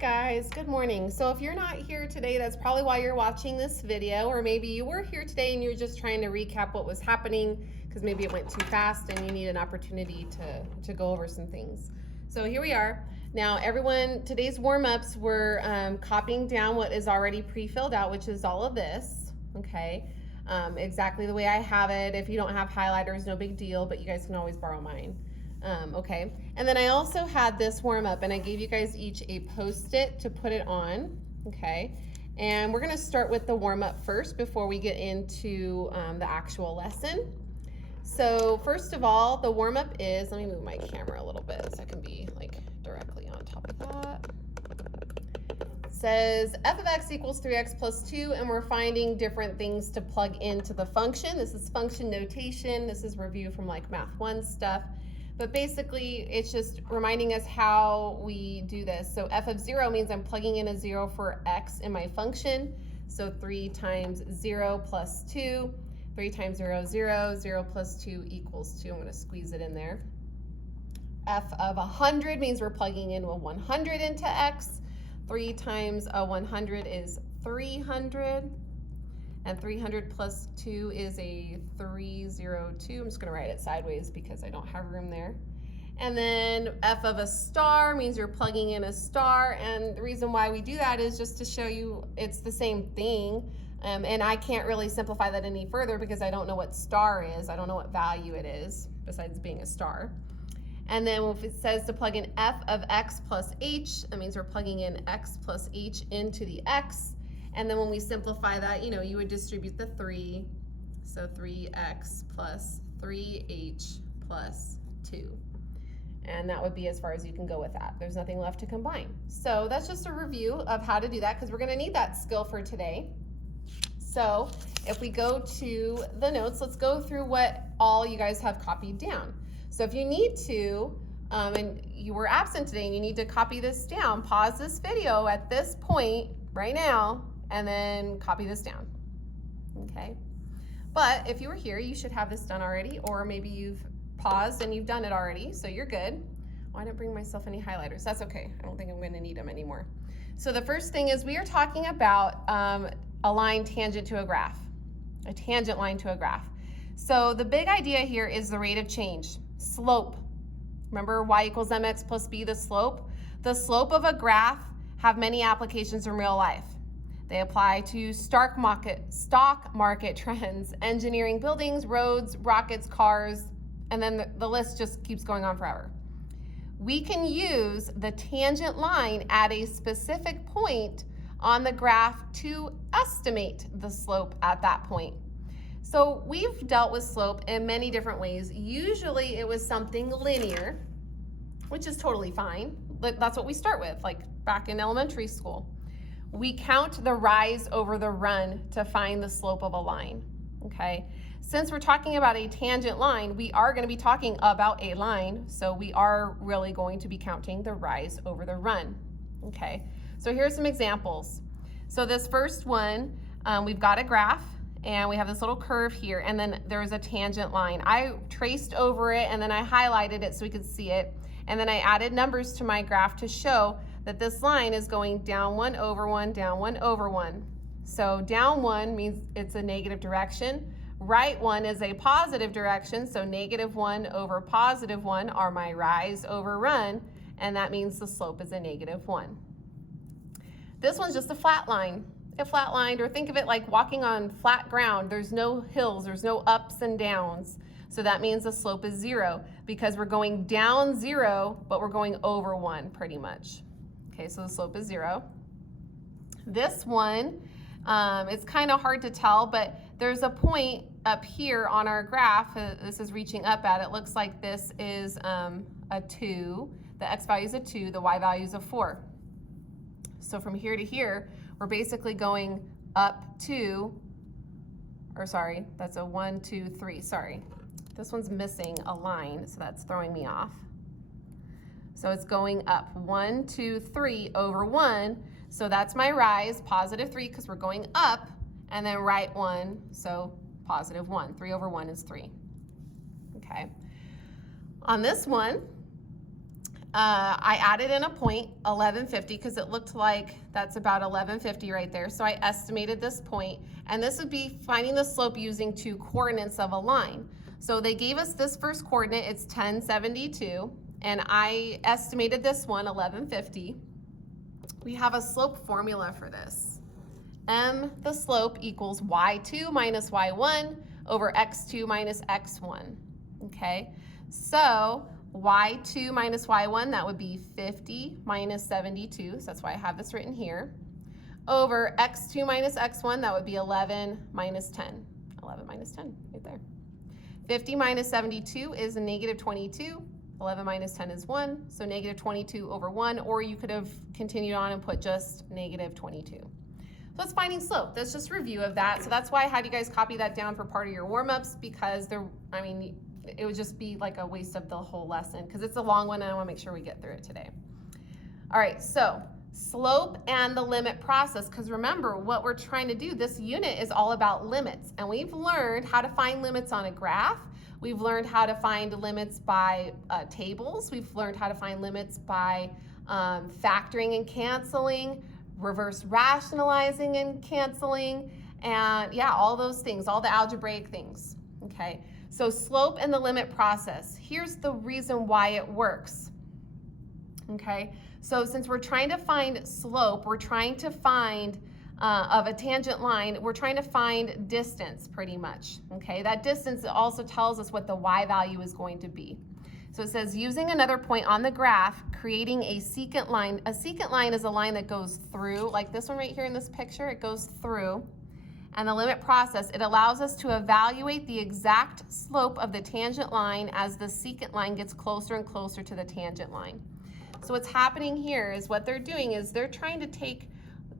Guys, good morning. So if you're not here today, that's probably why you're watching this video, or maybe you were here today and you're just trying to recap what was happening because maybe it went too fast and you need an opportunity to go over some things. So here we are. Now everyone, today's warm-ups, we're copying down what is already pre-filled out, which is all of this, okay? Exactly the way I have it. If you don't have highlighters, no big deal, but you guys can always borrow mine. Okay, and then I also had this warm up and I gave you guys each a post-it to put it on, okay? And we're gonna start with the warm up first before we get into the actual lesson. So first of all, the warm up is, let me move my camera a little bit so I can be like directly on top of that. It says f of x equals 3x plus 2, and we're finding different things to plug into the function. This is function notation. This is review from like Math 1 stuff. But basically, it's just reminding us how we do this. So f of 0 means I'm plugging in a 0 for x in my function. So 3 times 0 plus 2. 3 times 0, 0. 0 plus 2 equals 2. I'm going to squeeze it in there. F of 100 means we're plugging in a 100 into x. 3 times a 100 is 300. And 300 plus 2 is a 302. I'm just going to write it sideways because I don't have room there. And then f of a star means you're plugging in a star. And the reason why we do that is just to show you it's the same thing. And I can't really simplify that any further because I don't know what star is. I don't know what value it is besides being a star. And then if it says to plug in f of x plus h, that means we're plugging in x plus h into the x. And then when we simplify that, you know, you would distribute the 3. So 3x plus 3h plus 2. And that would be as far as you can go with that. There's nothing left to combine. So that's just a review of how to do that because we're going to need that skill for today. So if we go to the notes, let's go through what all you guys have copied down. So if you need to, and you were absent today and you need to copy this down, pause this video at this point right now, and then copy this down, okay? But if you were here, you should have this done already, or maybe you've paused and you've done it already, so you're good. Oh, I didn't bring myself any highlighters. That's okay. I don't think I'm gonna need them anymore. So the first thing is we are talking about a line tangent to a graph, a tangent line to a graph. So the big idea here is the rate of change, slope. Remember y equals mx plus b, the slope? The slope of a graph have many applications in real life. They apply to stock market trends, engineering, buildings, roads, rockets, cars, and then the list just keeps going on forever. We can use the tangent line at a specific point on the graph to estimate the slope at that point. So we've dealt with slope in many different ways. Usually it was something linear, which is totally fine. But that's what we start with, like back in elementary school. We count the rise over the run to find the slope of a line, okay? Since we're talking about a tangent line, we are going to be talking about a line, so we are really going to be counting the rise over the run, okay? So here's some examples. So this first one, we've got a graph, and we have this little curve here, and then there's a tangent line. I traced over it, and then I highlighted it so we could see it, and then I added numbers to my graph to show that this line is going down 1 over 1, down 1 over 1. So down 1 means it's a negative direction. Right 1 is a positive direction, so negative 1 over positive 1 are my rise over run, and that means the slope is a negative 1. This one's just a flat line. It flatlined, or think of it like walking on flat ground. There's no hills, there's no ups and downs. So that means the slope is 0 because we're going down 0, but we're going over 1 pretty much. Okay, so the slope is 0. This one, it's kind of hard to tell, but there's a point up here on our graph. This is reaching up at. It looks like this is a 2. The x value is a 2. The y value is a 4. So from here to here, we're basically going up 2, or sorry, that's a 1, 2, 3. Sorry, this one's missing a line, so that's throwing me off. So it's going up 1, 2, 3 over 1. So that's my rise, positive 3, because we're going up, and then right 1, so positive 1. 3 over 1 is 3. Okay. On this one, I added in a point, 1150, because it looked like that's about 1150 right there. So I estimated this point, and this would be finding the slope using 2 coordinates of a line. So they gave us this first coordinate, it's 1072, and I estimated this one, 1150. We have a slope formula for this. M, the slope, equals y2 minus y1 over x2 minus x1, okay? So y2 minus y1, that would be 50 minus 72, so that's why I have this written here, over x2 minus x1, that would be 11 minus 10. 11 minus 10, right there. 50 minus 72 is a negative 22. 11 minus 10 is 1, so negative 22 over 1, or you could have continued on and put just negative 22. So it's finding slope. That's just review of that. So that's why I had you guys copy that down for part of your warm-ups, because it would just be like a waste of the whole lesson, because it's a long one and I want to make sure we get through it today. All right, so slope and the limit process, because remember what we're trying to do, this unit is all about limits, and we've learned how to find limits on a graph. We've learned how to find limits by tables. We've learned how to find limits by factoring and canceling, reverse rationalizing and canceling, and yeah, all those things, all the algebraic things, okay? So slope and the limit process. Here's the reason why it works, okay? So since we're trying to find slope, we're trying to find of a tangent line, we're trying to find distance pretty much, okay? That distance also tells us what the y value is going to be. So it says using another point on the graph, creating a secant line. A secant line is a line that goes through, like this one right here in this picture, it goes through. And the limit process, it allows us to evaluate the exact slope of the tangent line as the secant line gets closer and closer to the tangent line. So what's happening here is what they're doing is they're trying to take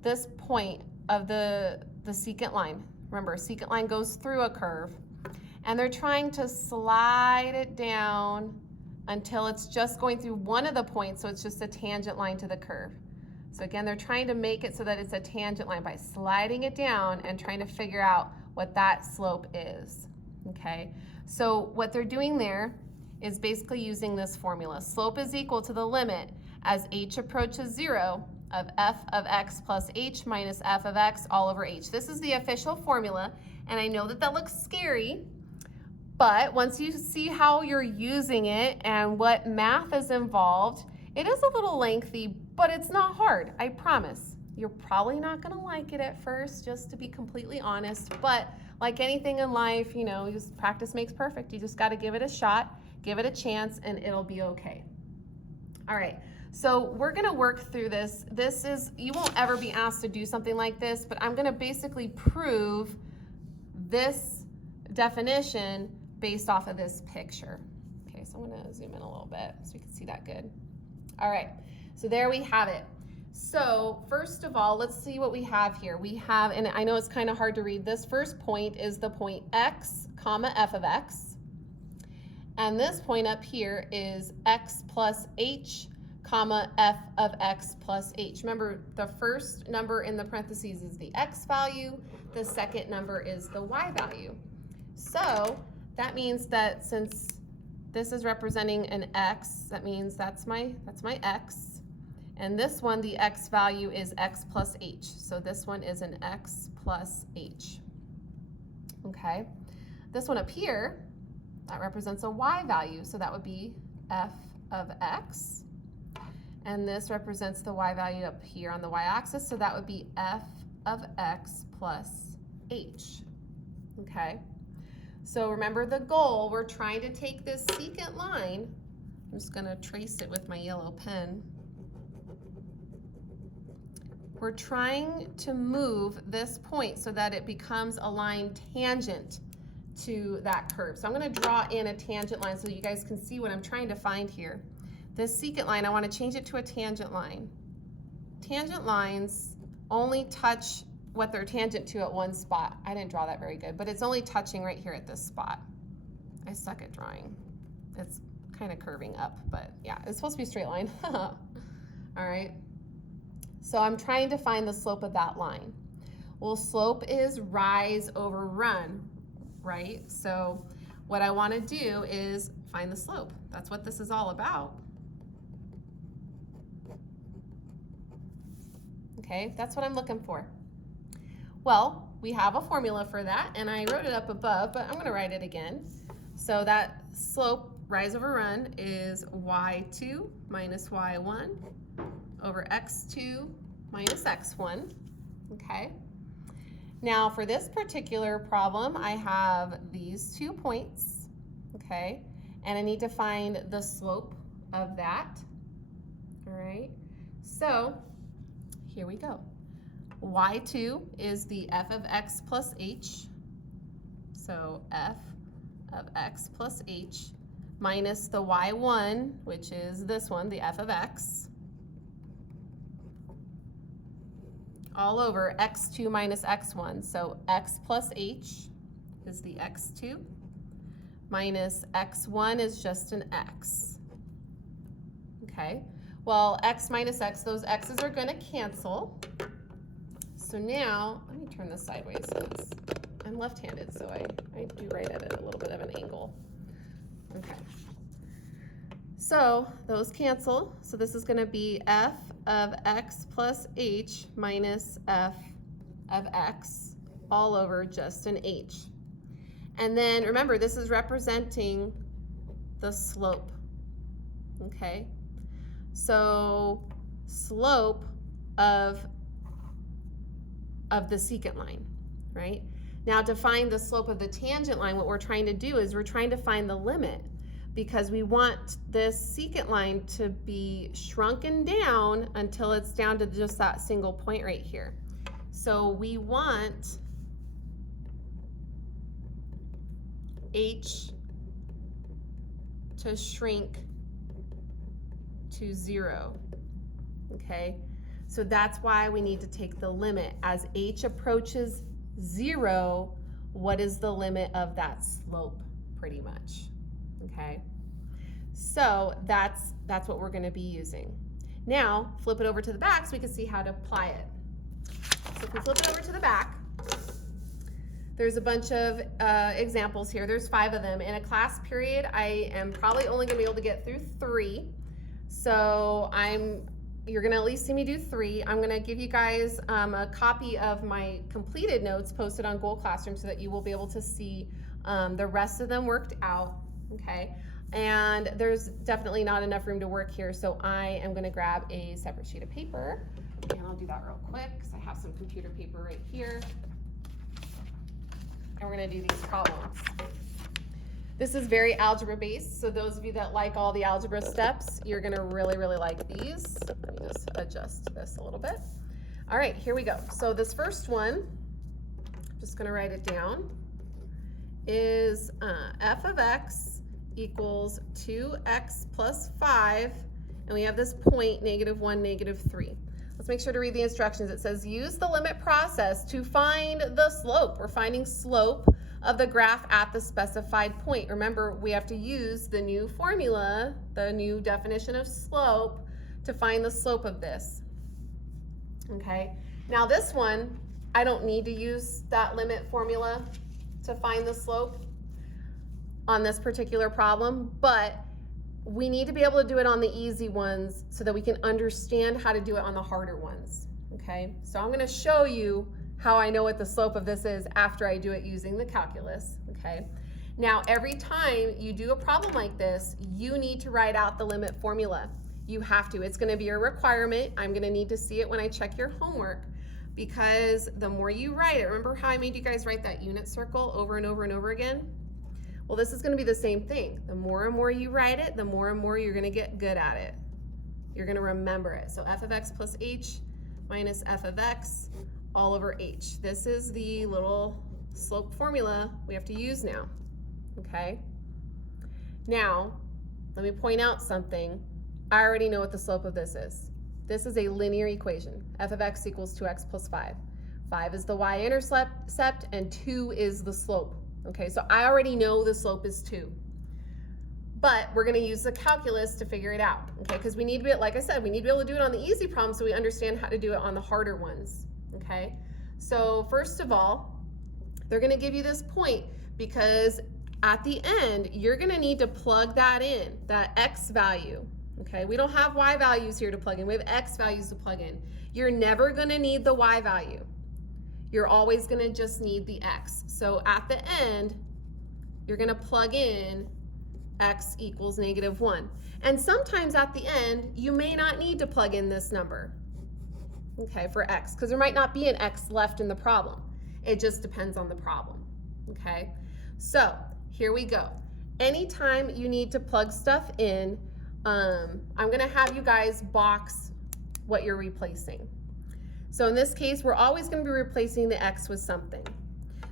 this point of the secant line. Remember, a secant line goes through a curve, and they're trying to slide it down until it's just going through one of the points, so it's just a tangent line to the curve. So again, they're trying to make it so that it's a tangent line by sliding it down and trying to figure out what that slope is, okay? So what they're doing there is basically using this formula. Slope is equal to the limit as h approaches 0 of f of x plus h minus f of x all over h. This is the official formula, and I know that that looks scary, but once you see how you're using it and what math is involved, it is a little lengthy, but it's not hard, I promise. You're probably not gonna like it at first, just to be completely honest, but like anything in life, you know, just practice makes perfect. You just gotta give it a shot, give it a chance, and it'll be okay. All right, so we're gonna work through this. You won't ever be asked to do something like this, but I'm gonna basically prove this definition based off of this picture. Okay, so I'm gonna zoom in a little bit so we can see that good. All right, so there we have it. So first of all, let's see what we have here. We have, and I know it's kind of hard to read, this first point is the point x comma f of x. And this point up here is x plus h comma f of x plus h. Remember, the first number in the parentheses is the x value, the second number is the y value. So that means that since this is representing an x, that means that's my x. And this one, the x value is x plus h. So this one is an x plus h. Okay. This one up here, that represents a y value. So that would be f of x. And this represents the y value up here on the y-axis. So that would be f of x plus h. Okay. So remember the goal, we're trying to take this secant line. I'm just going to trace it with my yellow pen. We're trying to move this point so that it becomes a line tangent to that curve. So I'm going to draw in a tangent line so you guys can see what I'm trying to find here. This secant line, I want to change it to a tangent line. Tangent lines only touch what they're tangent to at one spot. I didn't draw that very good, but it's only touching right here at this spot. I suck at drawing. It's kind of curving up, but yeah, it's supposed to be a straight line. All right. So I'm trying to find the slope of that line. Well, slope is rise over run, right? So what I want to do is find the slope. That's what this is all about. Okay, that's what I'm looking for. Well, we have a formula for that, and I wrote it up above, but I'm going to write it again. So that slope, rise over run, is y2 minus y1 over x2 minus x1. Okay. Now for this particular problem, I have these 2 points, okay, and I need to find the slope of that. All right, so here we go. Y2 is the f of x plus h, so f of x plus h, minus the y1, which is this one, the f of x, all over x2 minus x1. So x plus h is the x2, minus x1 is just an x. Okay, well, x minus x, those x's are going to cancel. So now, let me turn this sideways since I'm left-handed, so I do write at a little bit of an angle. Okay. So those cancel. So this is going to be f of x plus h minus f of x all over just an h. And then remember, this is representing the slope. Okay. So slope of the secant line, right? Now to find the slope of the tangent line, what we're trying to do is we're trying to find the limit, because we want this secant line to be shrunken down until it's down to just that single point right here. So we want h to shrink to 0, okay? So that's why we need to take the limit. As h approaches 0, what is the limit of that slope, pretty much, okay? So that's what we're gonna be using. Now, flip it over to the back so we can see how to apply it. So if we flip it over to the back, there's a bunch of examples here. There's 5 of them. In a class period, I am probably only gonna be able to get through 3. So you're gonna at least see me do 3. I'm gonna give you guys a copy of my completed notes posted on Google Classroom so that you will be able to see the rest of them worked out, okay? And there's definitely not enough room to work here, so I am gonna grab a separate sheet of paper, and I'll do that real quick because I have some computer paper right here. And we're gonna do these problems. This is very algebra based, so those of you that like all the algebra steps, you're gonna really, really like these. Let me just adjust this a little bit. All right, here we go. So this first one, I'm just gonna write it down, is f of x equals 2x plus 5, and we have this point, -1, -3. Let's make sure to read the instructions. It says use the limit process to find the slope. We're finding slope of the graph at the specified point. Remember, we have to use the new formula, the new definition of slope, to find the slope of this. Okay, now this one, I don't need to use that limit formula to find the slope on this particular problem, but we need to be able to do it on the easy ones so that we can understand how to do it on the harder ones, okay? So I'm gonna show you how I know what the slope of this is after I do it using the calculus, okay? Now, every time you do a problem like this, you need to write out the limit formula. You have to. It's gonna be a requirement. I'm gonna need to see it when I check your homework, because the more you write it, remember how I made you guys write that unit circle over and over and over again? Well, this is gonna be the same thing. The more and more you write it, the more and more you're gonna get good at it. You're gonna remember it. So f of x plus h minus f of x all over h. This is the little slope formula we have to use now, okay? Now, let me point out something. I already know what the slope of this is. This is a linear equation. F of x equals 2x plus 5. 5 is the y-intercept and 2 is the slope. Okay, so I already know the slope is 2. But we're gonna use the calculus to figure it out, okay? Because we need to be, like I said, we need to be able to do it on the easy problems so we understand how to do it on the harder ones, okay? So first of all, they're gonna give you this point because at the end, you're gonna need to plug that in, that x value, Okay, we don't have y values here to plug in. We have x values to plug in. You're never going to need the y value. You're always going to just need the x. So at the end, you're going to plug in x equals -1. And sometimes at the end, you may not need to plug in this number, okay, for x, because there might not be an x left in the problem. It just depends on the problem, okay? So here we go. Anytime you need to plug stuff in, I'm going to have you guys box what you're replacing. So in this case, we're always going to be replacing the x with something.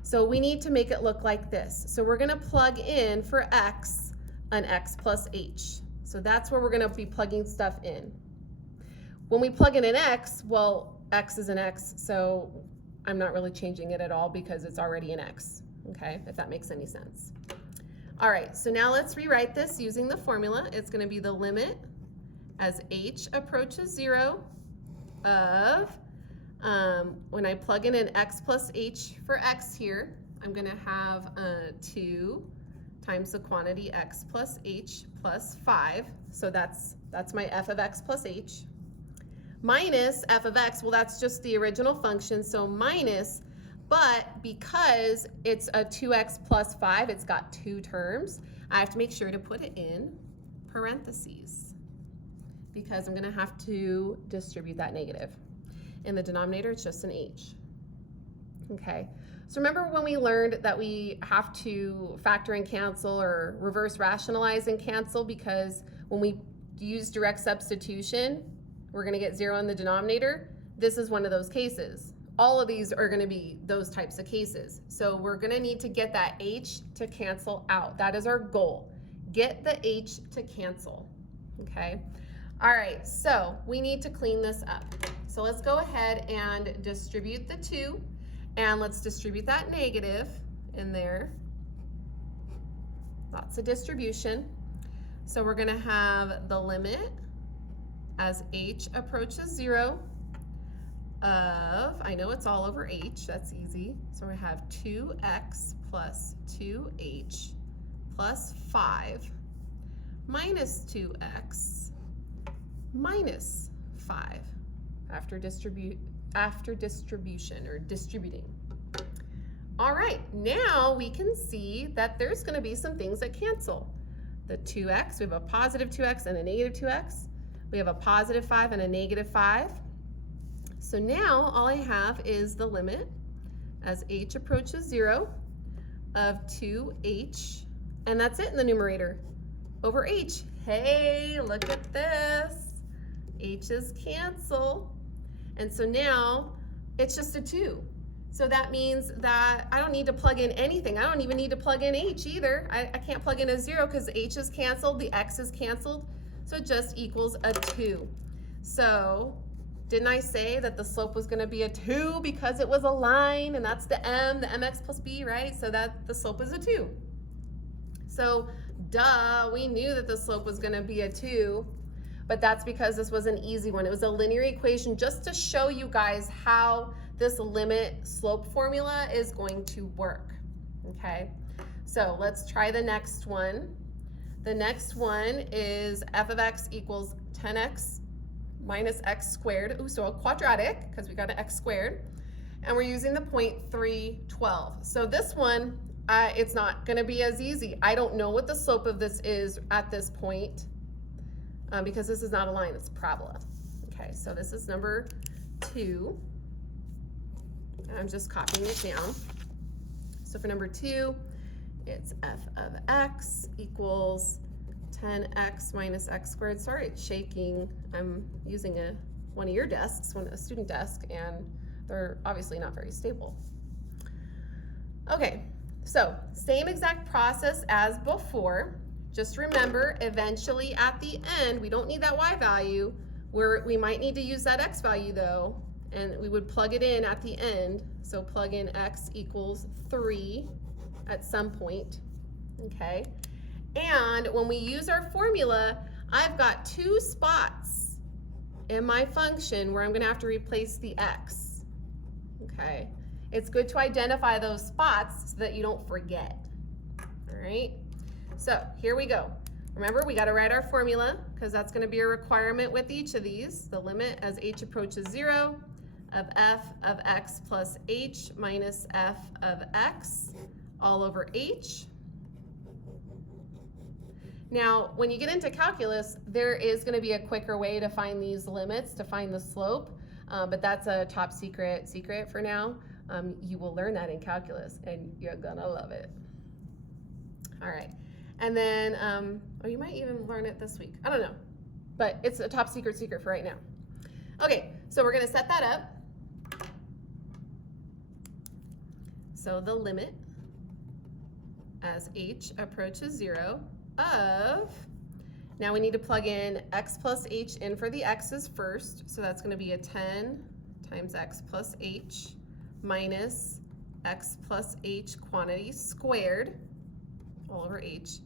So we need to make it look like this. So we're going to plug in for x an x plus h. So that's where we're going to be plugging stuff in. When we plug in an x, well, x is an x, so I'm not really changing it at all because it's already an x, okay, if that makes any sense. All right, so now let's rewrite this using the formula. It's going to be the limit as h approaches 0 of, when I plug in an x plus h for x here, I'm going to have 2 times the quantity x plus h plus 5. So that's my f of x plus h. Minus f of x, well, that's just the original function, so minus, but because it's a 2x plus 5, it's got 2 terms, I have to make sure to put it in parentheses because I'm going to have to distribute that negative. In the denominator, it's just an h. Okay, so remember when we learned that we have to factor and cancel or reverse rationalize and cancel because when we use direct substitution, we're going to get 0 in the denominator? This is one of those cases. All of these are going to be those types of cases. So we're going to need to get that h to cancel out. That is our goal. Get the h to cancel. Okay? All right, so we need to clean this up. So let's go ahead and distribute the 2. And let's distribute that negative in there. Lots of distribution. So we're going to have the limit as h approaches 0 of, I know it's all over h, that's easy. So we have 2x plus 2h plus 5 minus 2x minus 5 after distribution or distributing. All right, now we can see that there's going to be some things that cancel. The 2x, we have a positive 2x and a negative 2x. We have a positive 5 and a negative 5. So now all I have is the limit as h approaches 0 of 2h, and that's it in the numerator, over h. Hey, look at this. h's cancel. And so now it's just a 2. So that means that I don't need to plug in anything. I don't even need to plug in h either. I can't plug in a 0 because h is canceled, the x is canceled. So it just equals a 2. So didn't I say that the slope was going to be a 2 because it was a line, and that's the mx plus b, right? So that the slope is a 2. So duh, we knew that the slope was going to be a 2, but that's because this was an easy one. It was a linear equation just to show you guys how this limit slope formula is going to work, okay? So let's try the next one. The next one is f of x equals 10x minus x squared. Ooh, so a quadratic, because we got an x squared. And we're using the point 312. So this one, it's not going to be as easy. I don't know what the slope of this is at this point because this is not a line, it's a parabola. Okay, so this is number 2. And I'm just copying it down. So for number 2, it's f of x equals 10x minus x squared. Sorry, it's shaking. I'm using one of your desks, a student desk, and they're obviously not very stable. Okay, so same exact process as before. Just remember, eventually at the end, we don't need that y value. We might need to use that x value though, and we would plug it in at the end. So plug in x equals 3 at some point, okay? And when we use our formula, I've got 2 spots in my function where I'm going to have to replace the x, okay? It's good to identify those spots so that you don't forget, all right? So here we go. Remember, we got to write our formula because that's going to be a requirement with each of these. The limit as h approaches 0 of f of x plus h minus f of x all over h. Now, when you get into calculus, there is going to be a quicker way to find these limits, to find the slope, but that's a top secret for now. You will learn that in calculus, and you're going to love it. All right. And then, or you might even learn it this week. I don't know, but it's a top secret for right now. Okay, so we're going to set that up. So the limit as h approaches 0 of, now we need to plug in x plus h in for the x's first. So that's going to be a 10 times x plus h minus x plus h quantity squared all over h.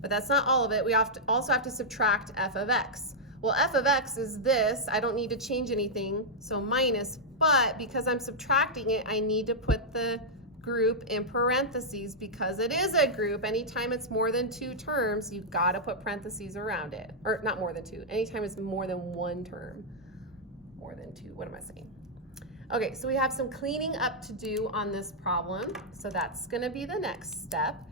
But that's not all of it. We also have to subtract f of x. Well, f of x is this. I don't need to change anything, so minus. But because I'm subtracting it, I need to put the group in parentheses because it is a group. Anytime it's more than 2 terms, you've got to put parentheses around it. Or not more than 2. Anytime it's more than 1 term. More than 2. What am I saying? Okay, so we have some cleaning up to do on this problem. So that's going to be the next step.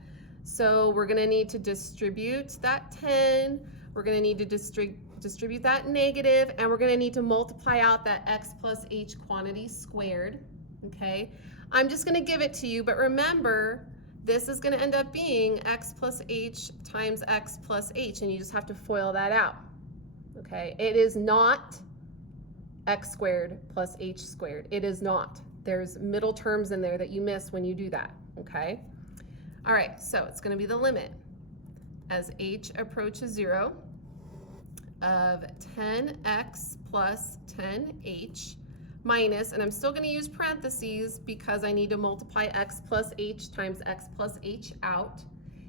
So we're going to need to distribute that 10. We're going to need to distribute that negative, and we're going to need to multiply out that x plus h quantity squared. Okay, I'm just going to give it to you, but remember, this is going to end up being x plus h times x plus h, and you just have to FOIL that out. Okay, it is not x squared plus h squared. It is not. There's middle terms in there that you miss when you do that. Okay. All right, so it's going to be the limit as h approaches 0 of 10x plus 10h minus, and I'm still going to use parentheses because I need to multiply x plus h times x plus h out.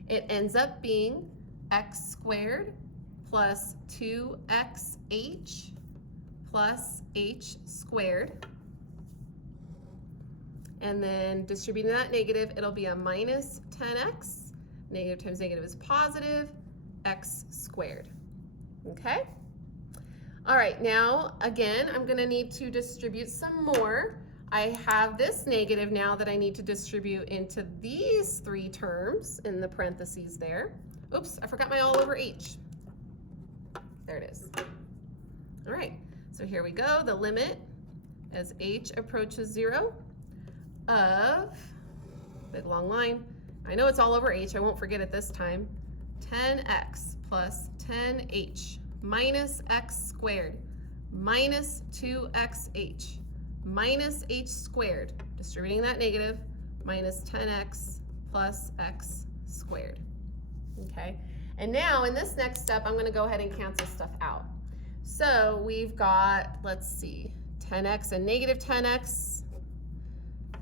It ends up being x squared plus 2xh plus h squared. And then distributing that negative, it'll be a minus 10x. Negative times negative is positive, x squared. Okay? All right, now, again, I'm going to need to distribute some more. I have this negative now that I need to distribute into these 3 terms in the parentheses there. Oops, I forgot my all over h. There it is. All right, so here we go. The limit as h approaches 0 of, big long line, I know it's all over h, I won't forget it this time, 10x plus 10h minus x squared minus 2xh minus h squared, distributing that negative, minus 10x plus x squared. Okay, and now in this next step, I'm going to go ahead and cancel stuff out. So we've got, let's see, 10x and negative 10x,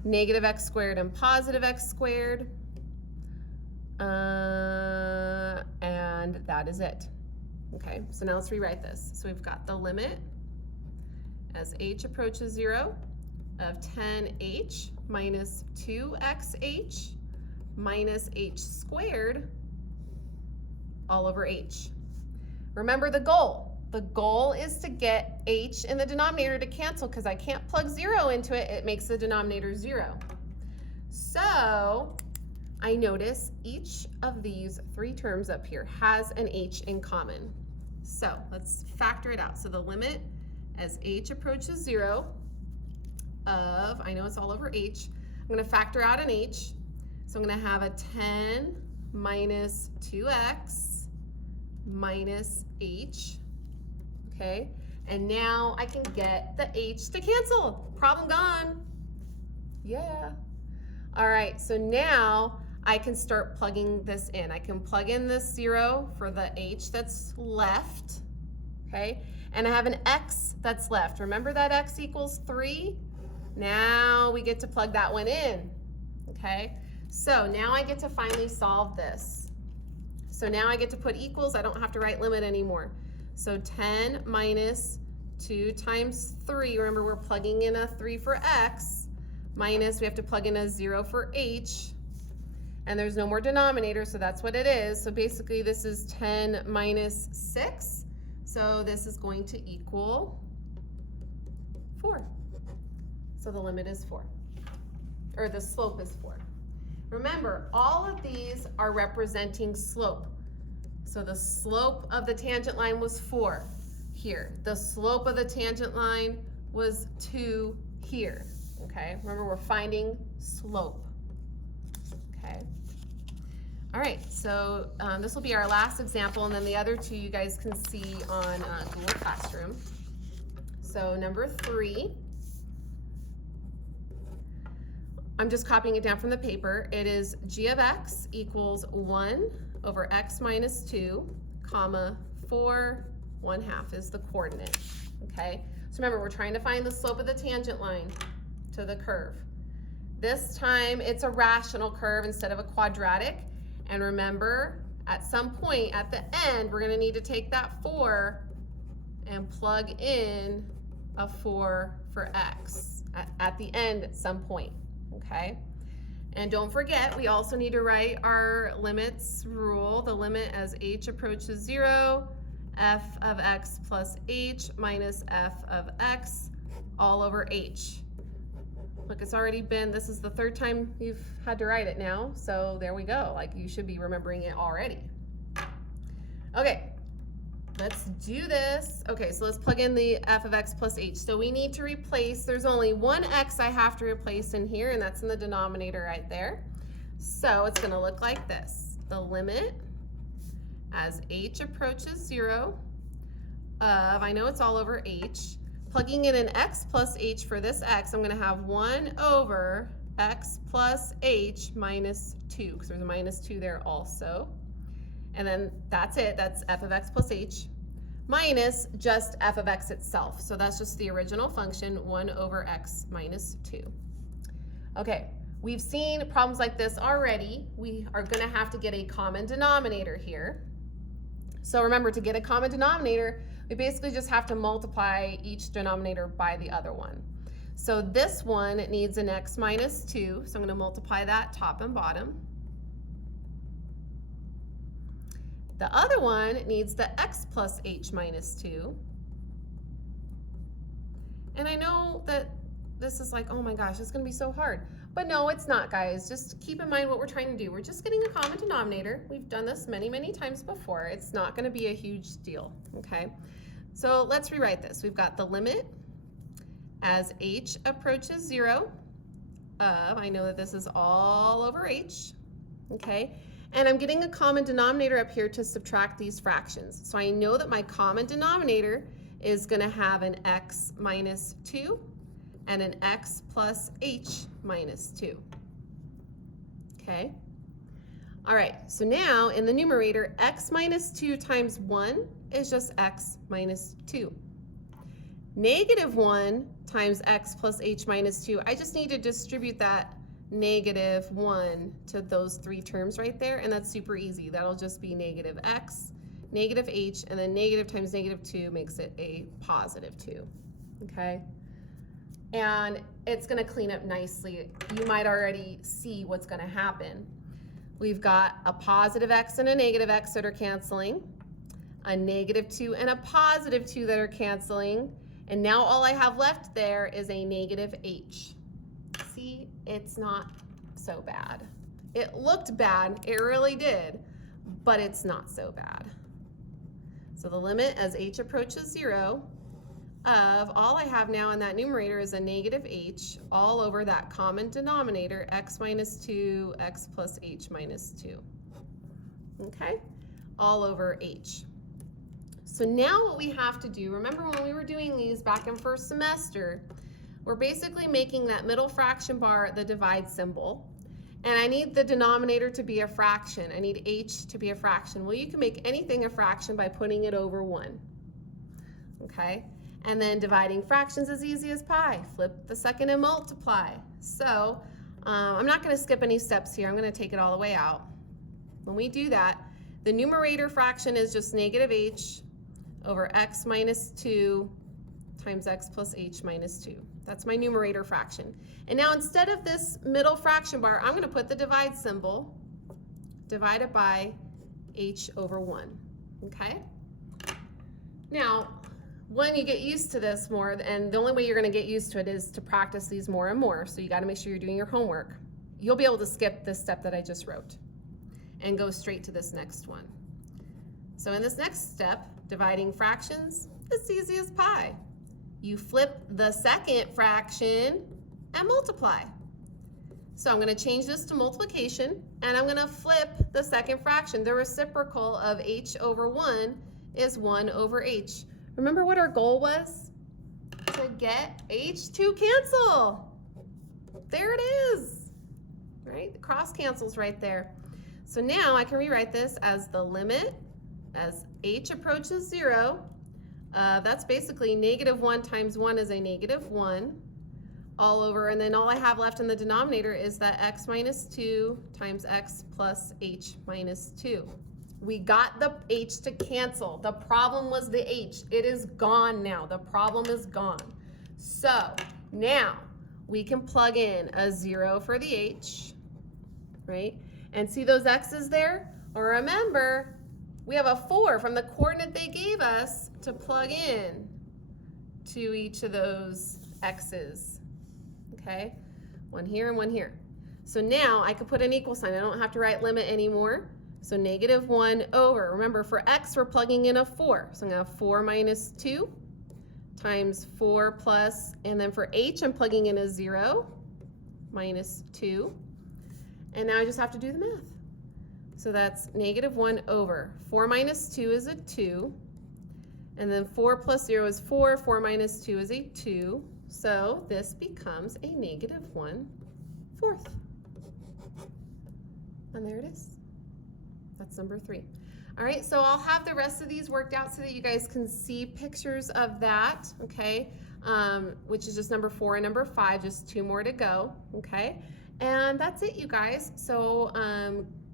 negative x squared and positive x squared, and that is it. Okay, so now let's rewrite this. So we've got the limit as h approaches 0 of 10h minus 2xh minus h squared all over h. Remember the goal. The goal is to get h in the denominator to cancel because I can't plug 0 into it. It makes the denominator 0. So I notice each of these 3 terms up here has an h in common. So let's factor it out. So the limit as h approaches 0 of, I know it's all over h, I'm going to factor out an h. So I'm going to have a 10 minus 2x minus h. Okay, and now I can get the h to cancel. Problem gone. Yeah. All right, so now I can start plugging this in. I can plug in this 0 for the h that's left, okay? And I have an x that's left. Remember that x equals 3? Now we get to plug that one in, okay? So now I get to finally solve this. So now I get to put equals. I don't have to write limit anymore. So 10 minus 2 times 3, remember we're plugging in a 3 for x, minus we have to plug in a 0 for h. and there's no more denominator, so that's what it is. So basically this is 10 minus 6, so this is going to equal 4. So the limit is 4, or the slope is 4. Remember, all of these are representing slope. So the slope of the tangent line was 4 here. The slope of the tangent line was 2 here, okay? Remember, we're finding slope, okay? All right, so this will be our last example, and then the other two you guys can see on Google Classroom. So number 3, I'm just copying it down from the paper. It is g of x equals 1 over x minus 2, comma, 4, 1/2 is the coordinate, okay? So remember, we're trying to find the slope of the tangent line to the curve. This time, it's a rational curve instead of a quadratic. And remember, at some point at the end, we're gonna need to take that 4 and plug in a 4 for x at the end at some point, okay? And don't forget, we also need to write our limits rule, the limit as h approaches 0, f of x plus h minus f of x all over h. Look, it's already been, this is the 3rd time you've had to write it now, so there we go. Like, you should be remembering it already. Okay, let's do this. Okay, so let's plug in the f of x plus h. So we need to replace, there's only one x I have to replace in here, and that's in the denominator right there. So it's gonna look like this. The limit as h approaches 0 of, I know it's all over h, plugging in an x plus h for this x, I'm gonna have 1 over x plus h minus 2, because there's a minus 2 there also. And then that's it, that's f of x plus h, minus just f of x itself. So that's just the original function, 1 over x minus 2. Okay, we've seen problems like this already. We are gonna have to get a common denominator here. So remember, to get a common denominator, we basically just have to multiply each denominator by the other one. So this one needs an x minus 2, so I'm going to multiply that top and bottom. The other one needs the x plus h minus 2. And I know that this is like, oh my gosh, it's going to be so hard. But no, it's not, guys. Just keep in mind what we're trying to do. We're just getting a common denominator. We've done this many, many times before. It's not going to be a huge deal, okay? So let's rewrite this. We've got the limit as h approaches 0 of, I know that this is all over h, okay? And I'm getting a common denominator up here to subtract these fractions. So I know that my common denominator is going to have an x minus 2 and an x plus h minus 2, okay? All right, so now in the numerator, x minus 2 times 1 is just x minus 2. Negative 1 times x plus h minus 2, I just need to distribute that negative 1 to those 3 terms right there, and that's super easy. That'll just be negative x, negative h, and then negative times negative 2 makes it a positive 2, okay? And it's going to clean up nicely. You might already see what's going to happen. We've got a positive x and a negative x that are canceling, a negative 2 and a positive 2 that are canceling, and now all I have left there is a negative h. See, it's not so bad. It looked bad, it really did, but it's not so bad. So the limit as h approaches 0 of, all I have now in that numerator is a negative h all over that common denominator, x minus 2, x plus h minus 2, okay? All over h. So now what we have to do, remember when we were doing these back in first semester, we're basically making that middle fraction bar the divide symbol, and I need the denominator to be a fraction. I need h to be a fraction. Well, you can make anything a fraction by putting it over 1, okay? And then dividing fractions is easy as pie. Flip the second and multiply. So I'm not going to skip any steps here. I'm going to take it all the way out. When we do that, the numerator fraction is just negative h over x minus 2 times x plus h minus 2. That's my numerator fraction. And now instead of this middle fraction bar, I'm going to put the divide symbol divided by h over 1, okay? Now, when you get used to this more, and the only way you're going to get used to it is to practice these more and more, so you got to make sure you're doing your homework. You'll be able to skip this step that I just wrote and go straight to this next one. So in this next step, dividing fractions, it's easy as pie. You flip the second fraction and multiply. So I'm going to change this to multiplication, and I'm going to flip the second fraction. The reciprocal of h over 1 is 1 over h. Remember what our goal was? To get h to cancel. There it is, right? The cross cancels right there. So now I can rewrite this as the limit as h approaches 0. That's basically -1 times 1 is a -1 all over, and then all I have left in the denominator is that x minus 2 times x plus h minus 2. We got the h to cancel. The problem was the h. It is gone now. The problem is gone. So now we can plug in a 0 for the h, right? And see those x's there? Or remember, we have a 4 from the coordinate they gave us to plug in to each of those x's, okay? One here and one here. So now I can put an equal sign. I don't have to write limit anymore. So -1 over, remember for x we're plugging in a 4. So I'm going to have 4 minus 2 times 4 plus, and then for h I'm plugging in a 0, minus 2. And now I just have to do the math. So that's -1 over. 4 minus 2 is a 2. And then 4 plus 0 is 4. 4 minus 2 is a 2. So this becomes a -1/4. And there it is. That's number 3. All right, so I'll have the rest of these worked out so that you guys can see pictures of that, okay? Which is just number 4 and number 5, just 2 more to go, okay? And that's it, you guys. So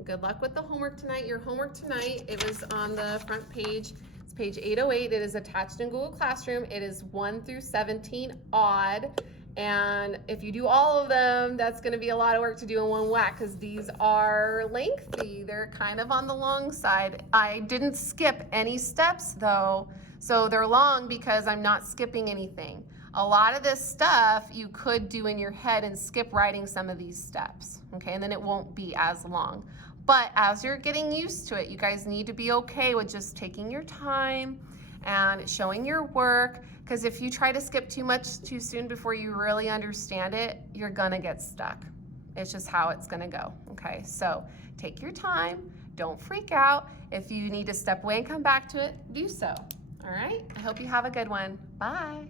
good luck with the homework tonight. Your homework tonight, it was on the front page. It's page 808. It is attached in Google Classroom. It is 1 through 17 odd. And if you do all of them, that's going to be a lot of work to do in one whack because these are lengthy. They're kind of on the long side. I didn't skip any steps though, so they're long because I'm not skipping anything. A lot of this stuff you could do in your head and skip writing some of these steps, okay? And then it won't be as long. But as you're getting used to it, you guys need to be okay with just taking your time and showing your work, because if you try to skip too much too soon before you really understand it, you're gonna get stuck. It's just how it's gonna go, okay? So take your time, don't freak out. If you need to step away and come back to it, do so, all right? I hope you have a good one. Bye.